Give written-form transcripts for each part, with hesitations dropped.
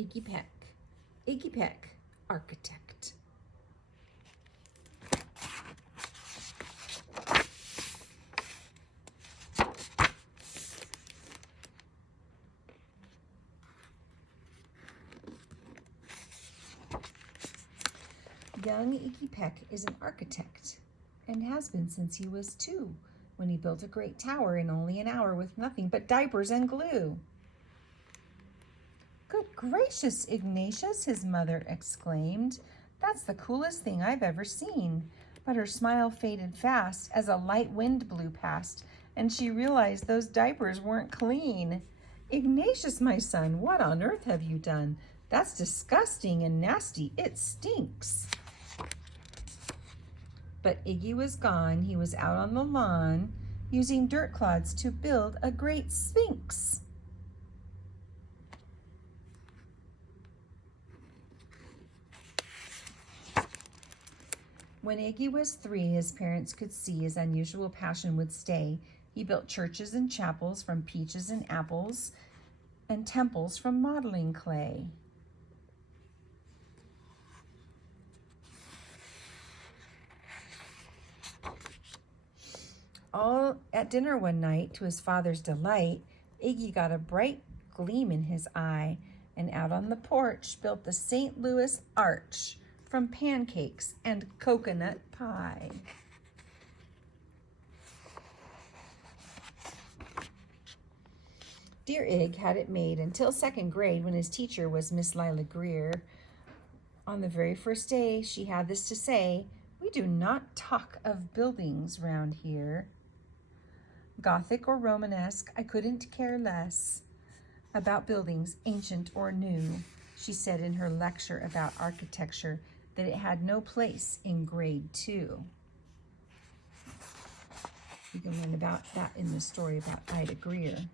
Iggy Peck. Iggy Peck, architect. Young Iggy Peck is an architect and has been since he was 2, when he built a great tower in only an hour with nothing but diapers and glue. "Good gracious, Ignatius," his mother exclaimed. "That's the coolest thing I've ever seen." But her smile faded fast as a light wind blew past, and she realized those diapers weren't clean. "Ignatius, my son, what on earth have you done? That's disgusting and nasty. It stinks." But Iggy was gone. He was out on the lawn using dirt clods to build a great sphinx. When Iggy was 3, his parents could see his unusual passion would stay. He built churches and chapels from peaches and apples, and temples from modeling clay. All at dinner one night, to his father's delight, Iggy got a bright gleam in his eye, and out on the porch built the St. Louis Arch from pancakes and coconut pie. Dear Ig had it made until 2nd grade, when his teacher was Miss Lila Greer. On the very first day, she had this to say: "We do not talk of buildings round here. Gothic or Romanesque, I couldn't care less about buildings, ancient or new." She said in her lecture about architecture that it had no place in grade 2. You can learn about that in the story about Ida Greer.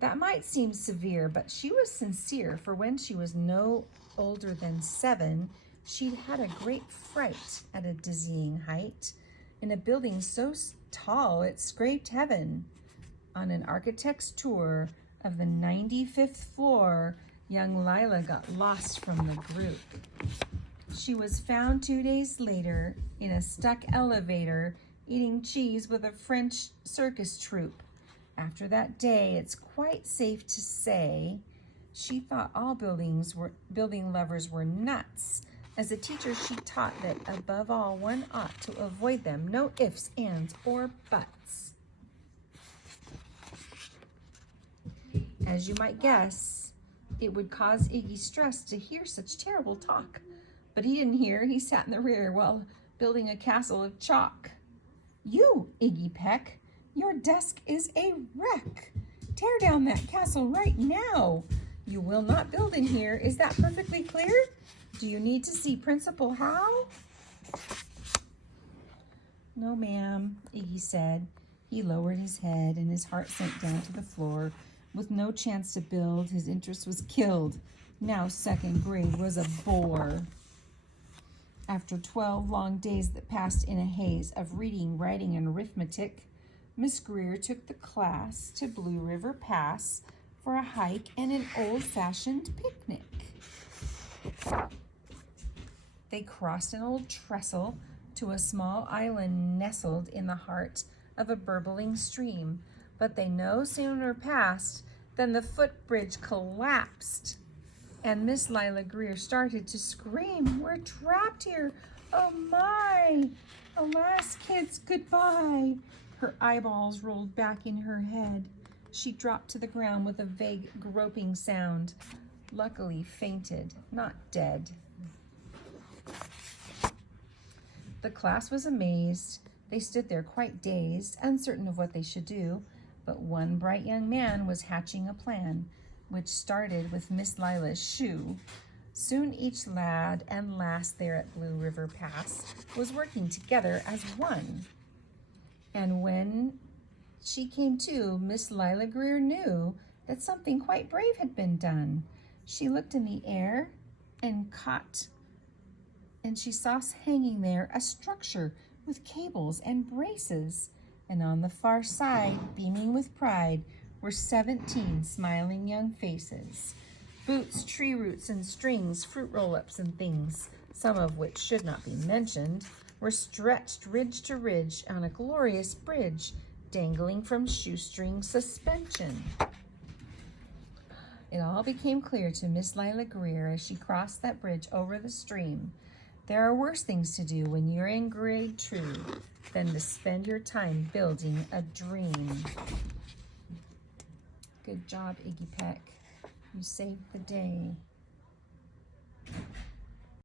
That might seem severe, but she was sincere, for when she was no older than 7, she'd had a great fright at a dizzying height in a building so tall it scraped heaven. On an architect's tour of the 95th floor, young Lila got lost from the group. She was found 2 days later in a stuck elevator eating cheese with a French circus troupe. After that day, it's quite safe to say she thought all building lovers were nuts. As a teacher, she taught that above all, one ought to avoid them. No ifs, ands, or buts. As you might guess, it would cause Iggy stress to hear such terrible talk. But he didn't hear. He sat in the rear while building a castle of chalk. "You, Iggy Peck, your desk is a wreck. Tear down that castle right now. You will not build in here. Is that perfectly clear? Do you need to see Principal Howe?" "No, ma'am," Iggy said. He lowered his head and his heart sank down to the floor. With no chance to build, his interest was killed. Now 2nd grade was a bore. After 12 long days that passed in a haze of reading, writing, and arithmetic, Miss Greer took the class to Blue River Pass for a hike and an old-fashioned picnic. They crossed an old trestle to a small island nestled in the heart of a burbling stream, but they no sooner passed than the footbridge collapsed, and Miss Lila Greer started to scream. "We're trapped here! Oh my! Alas, kids, goodbye!" Her eyeballs rolled back in her head. She dropped to the ground with a vague groping sound. Luckily fainted, not dead. The class was amazed. They stood there quite dazed, uncertain of what they should do. But one bright young man was hatching a plan, which started with Miss Lila's shoe. Soon each lad and lass there at Blue River Pass was working together as one. And when she came to, Miss Lila Greer knew that something quite brave had been done. She looked in the air and she saw hanging there a structure with cables and braces. And on the far side, beaming with pride, were 17 smiling young faces. Boots, tree roots, and strings, fruit roll-ups and things, some of which should not be mentioned, were stretched ridge to ridge on a glorious bridge, dangling from shoestring suspension. It all became clear to Miss Lila Greer as she crossed that bridge over the stream. There are worse things to do when you're in grade 2 than to spend your time building a dream. Good job, Iggy Peck. You saved the day.